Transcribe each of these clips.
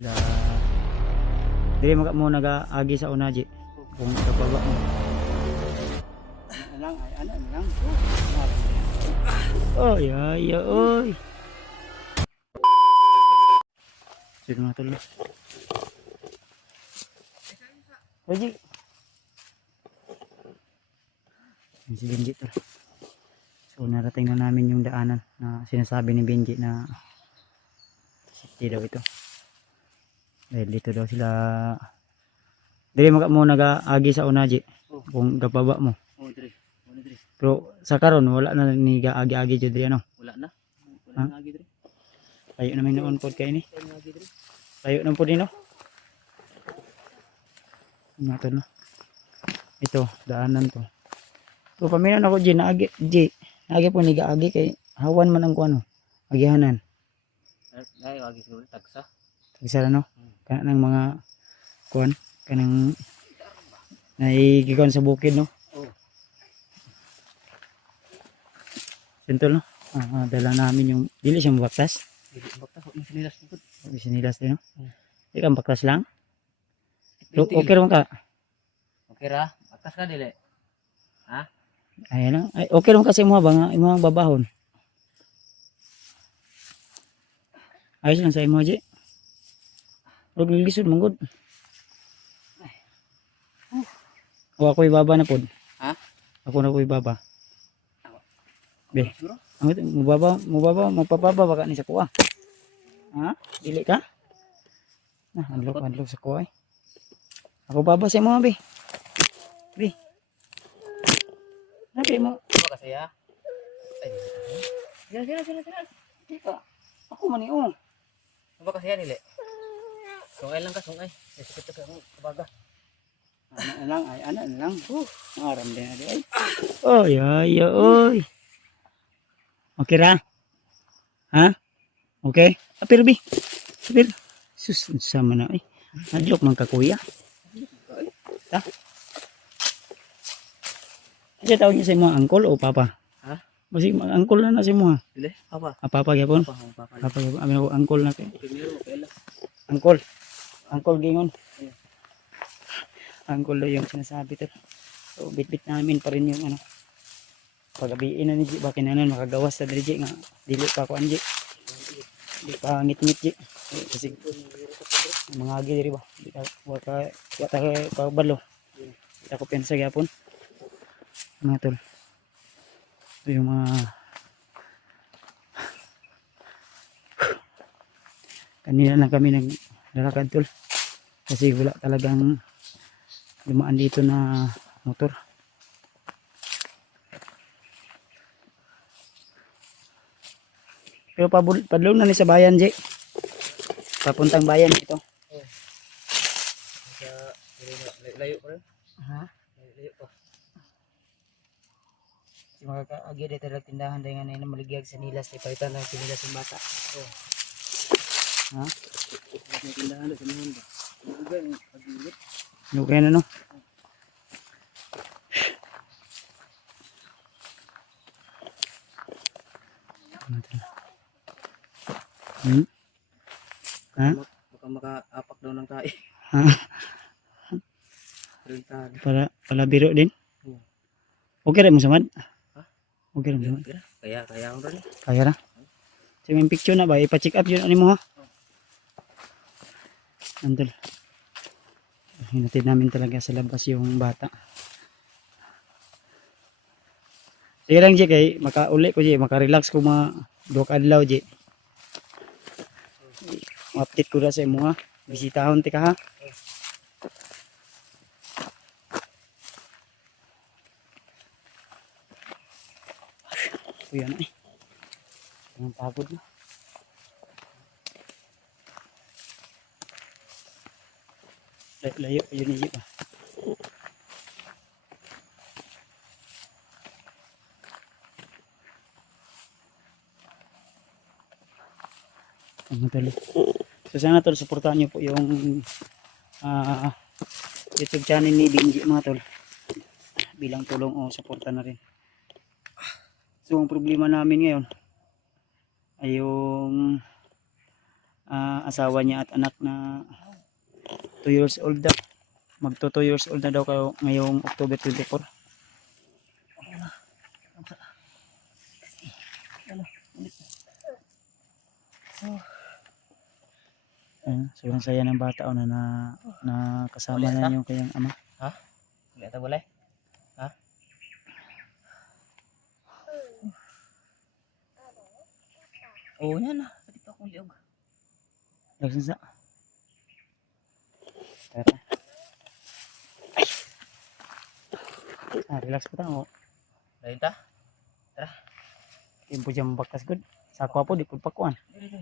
La dili maka mo nag-agi sa unaji kung kababa mo. Ano lang ay ano lang. Oy ay oy. Sino na tuloy? Oji. Si Benji to. So narating na namin yung daanan na sinasabi ni Benji na safety daw ito. Dahil dito daw sila dili maka mo nag-agi sa unaji kung gababa mo. Dire. Dire. Pero sa karon wala na ni gaagi-agi jud ano. Wala na. Wala Ha? na agi dire. Tayo namin noon pod kay ni. Wala na agi dire. Tayo nang pod no. Nato na. Ito daanan to. So paminan ako G naagi po ni gaagi kay hawan man ang kuno. Agihanan. Ay agi siguro tagsa. Isa no. Kanang mga kuan kanang naigigon sa bukid no. Oh. Sentol no. Dala namin yung dili siya mabaktas. Dili bakta ko sinilas pud. Sinilas din no. Hmm. Di ka baktas lang. Okay ron ka. Okay ra. Baktas ka dili. Ha? Ayan lang. Ay, okay ron kasi mga banga imong babahon. Ayos lang sa imo G. Huwag lilisod manggod. O ako ibaba na pod. Ha? Ako na po ibaba. Be. Siguro? Ang ito, mapababa baka ni sa kuha. Ha? Dili ka? Adlok sa kuha eh. Ako baba sa imo be. Be. Sabi mo. Ba kasi ya? Ay. Sila. Dika. Ako man oh. Ba kasi ya dili. Sungay lang ka sungay. Sikit ka kabaga. Ano lang. Aram din na ay. Oy. Okay ra? Ha? Okay? Apir bi. Apir. Sus, sama na ay. Adlok man ka kuya. Ta. Ano tawag niya sa mga angkol o papa? Ha? Basi angkol na si mo ha. Dili. Apa? Papa gyapon. Papa. Papa gyapon. Amin ako angkol na kay. Primero kaila. Angkol gingon. Angkol daw yung sinasabi to. So bit namin pa rin yung ano. Pagabiin na ni G, bakit na makagawas sa diri G nga dili pa ko anji. Di pa ngit-ngit G. Kasi mga agi diri ba. Di ta wata pabalo. Di ta ko pensa gyapon. Mga tol. Ito yung mga kanina lang kami naglalakad tol. Kasi wala talagang dumaan dito na motor. Pero padulong na ni sa bayan, J. Papuntang bayan ito. Sa layo pa rin. Ha? Layo pa. Si mga kaagi dito lang tindahan dahil nga na maligayag sa nilas. Ipalitan lang sinilas ng bata. Ha? May tindahan sa mahon ba? Ugay pag-ilit. Okay na no? Ha? Baka makaapak daw ng tayo. Ha? Rentado. Pala biro din? Oo. Okay rin mo samad? Ha? Okay rin mo samad? Kaya ako rin. Kaya na? So may picture na ba? Ipa-check up yun ano mo ha? Andol. Hinatid namin talaga sa labas yung bata. Sige lang G, kay makauli ko G, makarelax ko mga 2 adlaw G. Ma-update ko na sa imo ha. Bisitahon ti ka ha. Kuya na eh. Ang pagod na. Layo yun ni ba. Ang madali. So sana tol, suportahan niyo po yung YouTube channel ni Benji mga tol. Bilang tulong o suporta na rin. So ang problema namin ngayon ay yung asawa niya at anak na 2 years old daw. Magto 2 years old na daw kayo ngayong October 24. Sobrang saya ng bata na kasama Ulit, na ha? yung kanyang ama. Ha? Hindi ata boleh. Ha? Oo yan na. Pati pa akong liog. Laksan sa. Tara. Relax pa tayo. Dahil ta? Tempo dyan bakas good. Sako po, di po pakuan. Dili.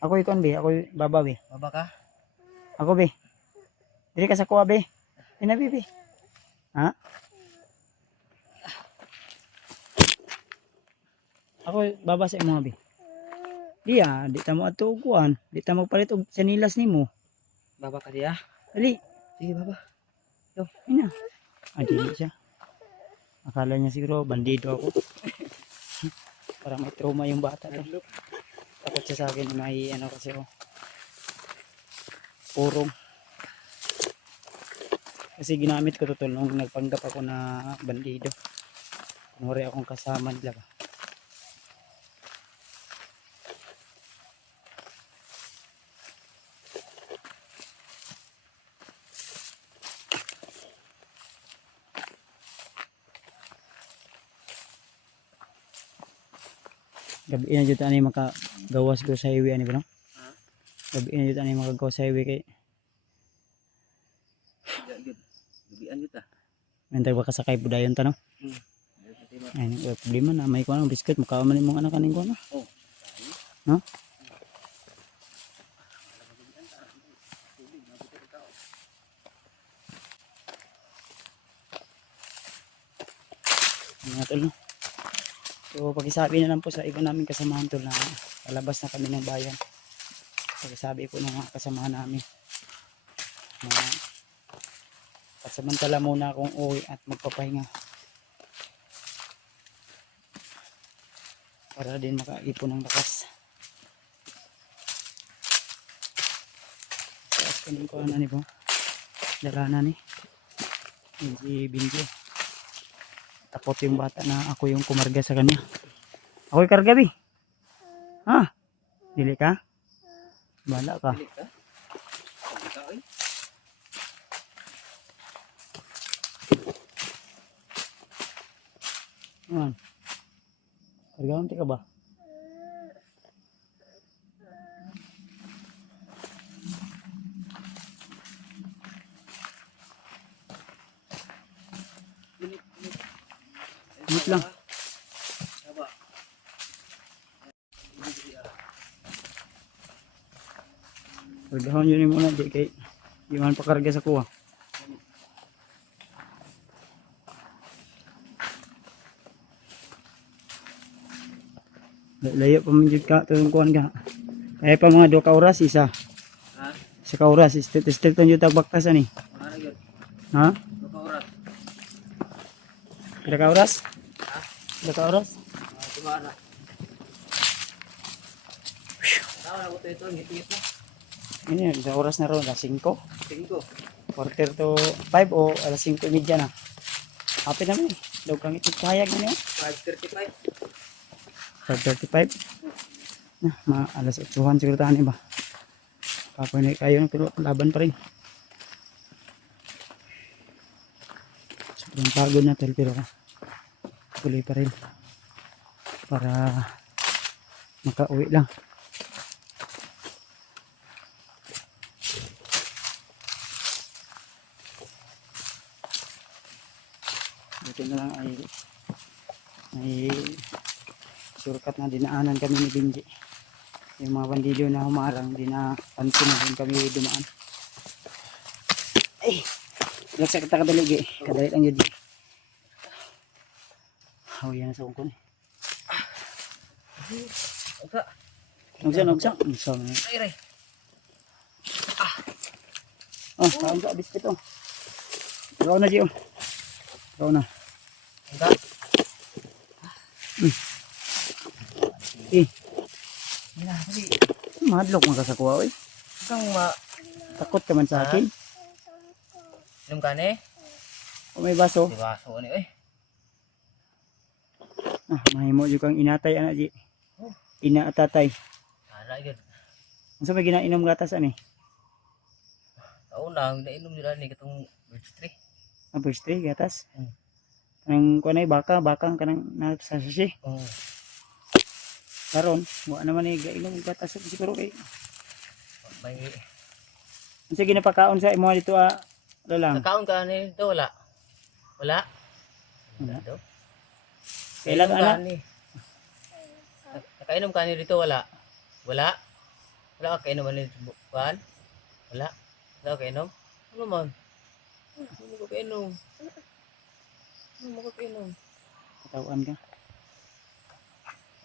Ako ikon be, ako baba be. Baba ka? Ako be. Dili ka sa kuha be. Ina be be. Ha? Ako baba sa imo be. Di ta mo ato kuan, di ta magpalit og sanilas nimo. Baba ka diya? Dali, Sige baba. ina. Dili siya. Akala niya siguro bandido ako. Para may trauma yung bata to. Takot siya sa akin may ano kasi purong. Kasi ginamit ko to nung nagpanggap ako na bandido. Kunwari akong kasama nila ba. Gabi na dito ani makagawas ko sa highway ani ba no? Gabi na dito ani makagawas sa highway kay Gabian yun ta. mentay ba kasakay budayon ta no? Ay, wala problema na may kuan biscuit makaman imong anak kaning kuan. Oh. No? Mga tol no. So pakisabi na lang po sa iba namin kasamahan tol na palabas na kami ng bayan. Pakisabi po ng mga kasamahan namin na pasamantala muna akong uwi at magpapahinga para din makaipon ng lakas. Taas ko din ko na ni po dala na ni si Binjo. Takot yung bata na ako yung kumarga sa kanya. Ako yung karga bi. Ha? Dili ka? Bala ka. Dili ka? Dili ka oy. Yan. Karga ka ba? Init lang. Baba. Kargahan yun yung muna. Di kay iwan pa karga sa kuha. Layo pa man jud ka tuwing kuhan ka. Kaya pa mga 2 ka oras isa. Ha? Isa ka oras istit ton jud tagbaktas ani. Mana yun? Ha? Baka oras. Pila ka oras? Ha? Pila ka oras? Kumana. Tawa na ko ito. Ngit-ngit na. Ini isa oras na ron, 5. 5. Quarter to 5 o alas 5:30 na. Happy naman eh. Daw kang itipayag na niyo. 5:35. 5:35. Na, alas 8:00 siguro tahan ba. Kapoy na kayo pero laban pa rin. Sobrang pagod na tol pero tuloy pa rin. Para makauwi lang. Buti na lang ay surkat na dinaanan kami ni Benji. Yung mga bandido na humarang, di na pansin na din kami dumaan. Ay! Lagsa kita kadaligi. Kadali lang yun. Oh, yan sa ungkon. Usa. Nagsa. Ay, ray. Oh, kaon ka, biskit oh. Ikaw na, Gio. Ikaw na. Usa. Eh, Mira, dali. Mahadlok man ka sa kuha, oy. Kang ma... Takot ka man sa akin. Inom ka ni? O may baso. Di baso ni, eh. Mahimo jud kang inatay ana ji. Ina at tatay. Ara, yun. Unsa may ginainom gatas ani? Kauna, nainom nila ni katong birch tree. First day gatas. Hmm. Kanang kunay bakang kanang sa susi. Oo. Karon, wa naman ni gainom og gatas siguro kay. May... Unsa ginapakaon sa imo dito lalang? Nakaon ka ni dito, wala? Wala? Wala. Daw. Kailan ana? Nakainom ka ni dito, wala? Wala? Wala ka kainom ni buwan? Wala? Wala ka kainom? Ano man? Ano ka kainom? Ano ka kainom? Katawan ka.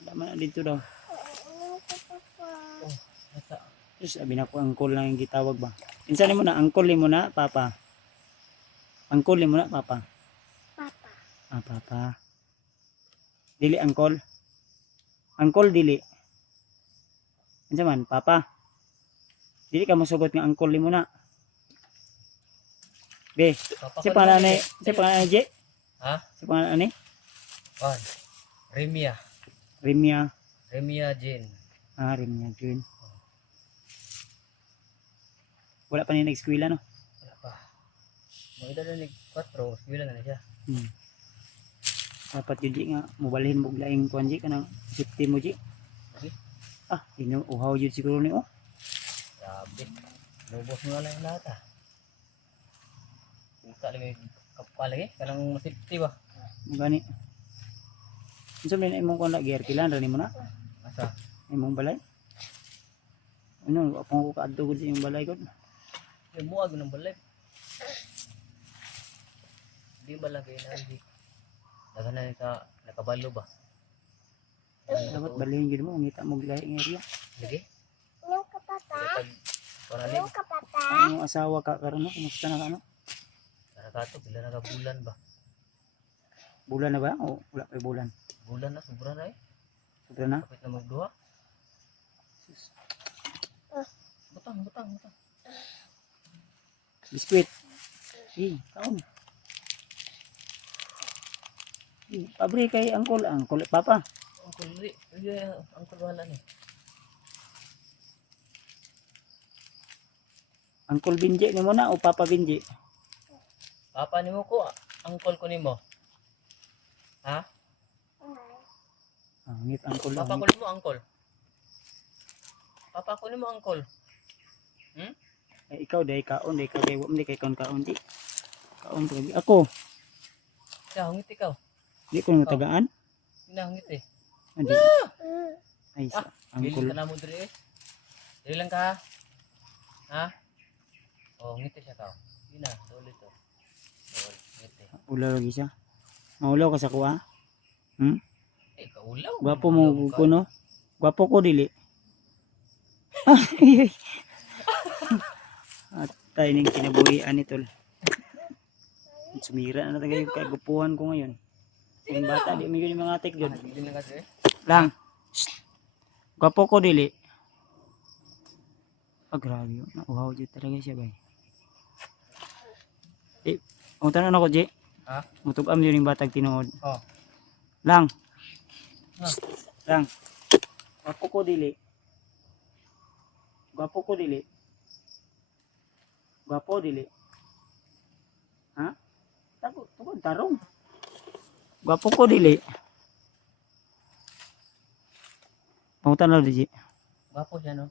Wala man dito daw. Oh, nasa... Just sabi na ko angkol lang yung gitawag ba. Insan mo na angkol mo na papa. Angkol mo na papa. Papa. Papa. Dili angkol. Angkol dili. Insa man papa. Dili ka mosugot nga angkol mo na. Be, si pangalan ni, Je? Ha? Si pangalan ni? Juan. Remia. Rimia. Remia Jane. Rimia June. Wala pa ni nag-eskwela no? Wala pa. Mga edad na ni 4, bilang na siya. Dapat yun Ji, nga mubalhin mo laing kuan Ji kanang safety mo Ji. Okay. Ino uhaw yun siguro ni oh. Grabe. Lubos mo na lang yung lahat Buka lagi kapal lagi. Kanang masipti ba? Magani. Unsa man imong kuan gear kilan ra nimo na? Asa? Imong balay? Ano, apong ko kaadto gud sa imong balay gud. Yung muag ng balay. Di ba lang kayo na hindi? Dagan na ka nakabalo ba? Dapat balhin gid mo ngita mo lahi ng area. Lagi? Ano ka papa? Paralig. Ano ka papa? Ang asawa ka karon no, kumusta na ka no? Karakato, pila na ka bulan ba? Bulan na ba o wala pa bulan? Bulan na, sobra na eh. Sobra na. Kapit na magduha. Butang. Biskwit. Kaon. Pabri kay angkol papa. Ang kulri. Ang kulwala ni. Angkol Binje ni mo na o Papa Binje? Papa ni mo ko, angkol ko ni mo. Ha? Ngit angkol lang. Papa ko ni mo, angkol. Papa ko ni mo, angkol. Ikaw day kaon day kay wa man kay kaon di. Kaon pag ako. Siya, hungit ikaw. Di ko natagaan. Hinahungit eh. Andi. Ay sa Bili angkol. ka na mo diri eh. Dili lang ka. Ha? Oh, ngiti siya ka. Hindi na, ulit to. Ngiti. Ulaw lagi siya. Maulaw ka sa kuha? Eh, kaulaw. Gwapo mo ko no? Gwapo ko dili. At tayo ning kinabuhian ito. Sumira na talaga yung kagupuhan ko ngayon. Yung bata, di mo yun yung mga atik yun. Hindi na kasi. Lang. Shh. Gwapo ko dili. Grabe yun. Wow, dyan talaga siya bay. Umutan na ako, Ji. Ha? Mutugam yun yung batag tinuod. Oh. Lang. Ha? Lang. Gwapo ko dili. Gwapo ko dili. Gwapo dili. Ha? Tugod tarong. Gwapo ko dili. Umutan na, Ji. Gwapo siya, no?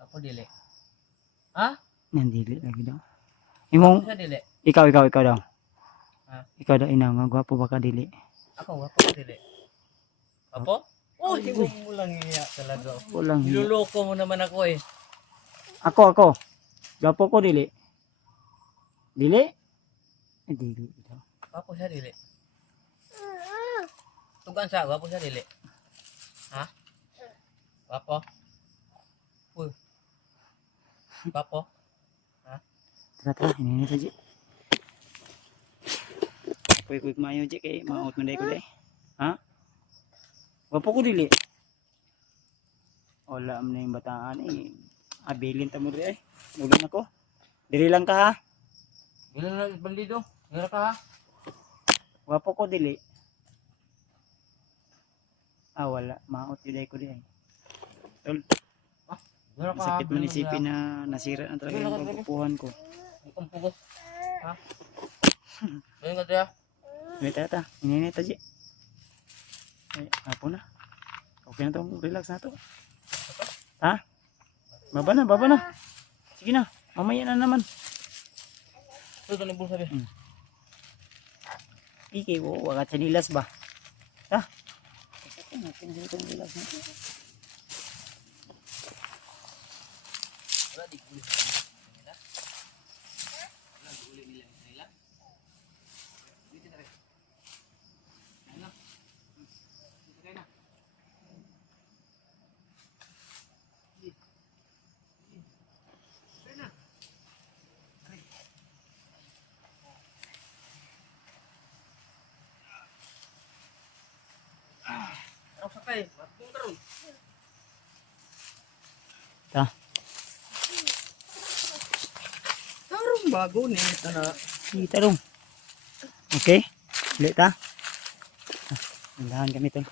Gwapo dili. Ha? Yan dili lagi daw. Gwapo Imong siya dili. ikaw daw. Ha? Ikaw daw ina nga gwapo ba ka dili? Ako, gwapo ko dili. Gwapo? Oh, hindi mo lang iya talaga. Walang. Niloloko mo naman ako eh. Ako. Gwapo ko dili. Dili? Dili daw. Gwapo siya dili. Tugan siya, gwapo siya dili. Ha? Gwapo? Uy. Gwapo? Tara, ini saja. Kuy mayo Ji kay maot man day ko day. Ha? Gwapo ko dili. Wala man na yung bataan eh. Abilin ta mo rin eh. Ulan ako. Dili lang ka ha. Gano'n na bandido. Gano'n ka ha? Wapo ko dili. Ah wala. Maot yun ko di ay. Tol, Gano'n ka ha? sakit man isipin na nasira na talaga yung pagpupuhan ko. Ang pugos. Ha? Gano'n ka tayo? Wait ata. Ininita Ji. Ay, hapo na. Okay na to. Relax na to. Ha? Baba na, baba na. Sige na. Mamaya na naman. Ito ka nabul sabi. Iki, waka chanilas ba? Ha? Ito na, chanilas na to. Wala di kulit nila. Wala di kulit nila. Dito na rin. Ano? Dito kayo na. Ako sakay. Matong karon. Ta. Karong bago ni na. Kita dong. Okay? Ulit ta. Landahan kami tol.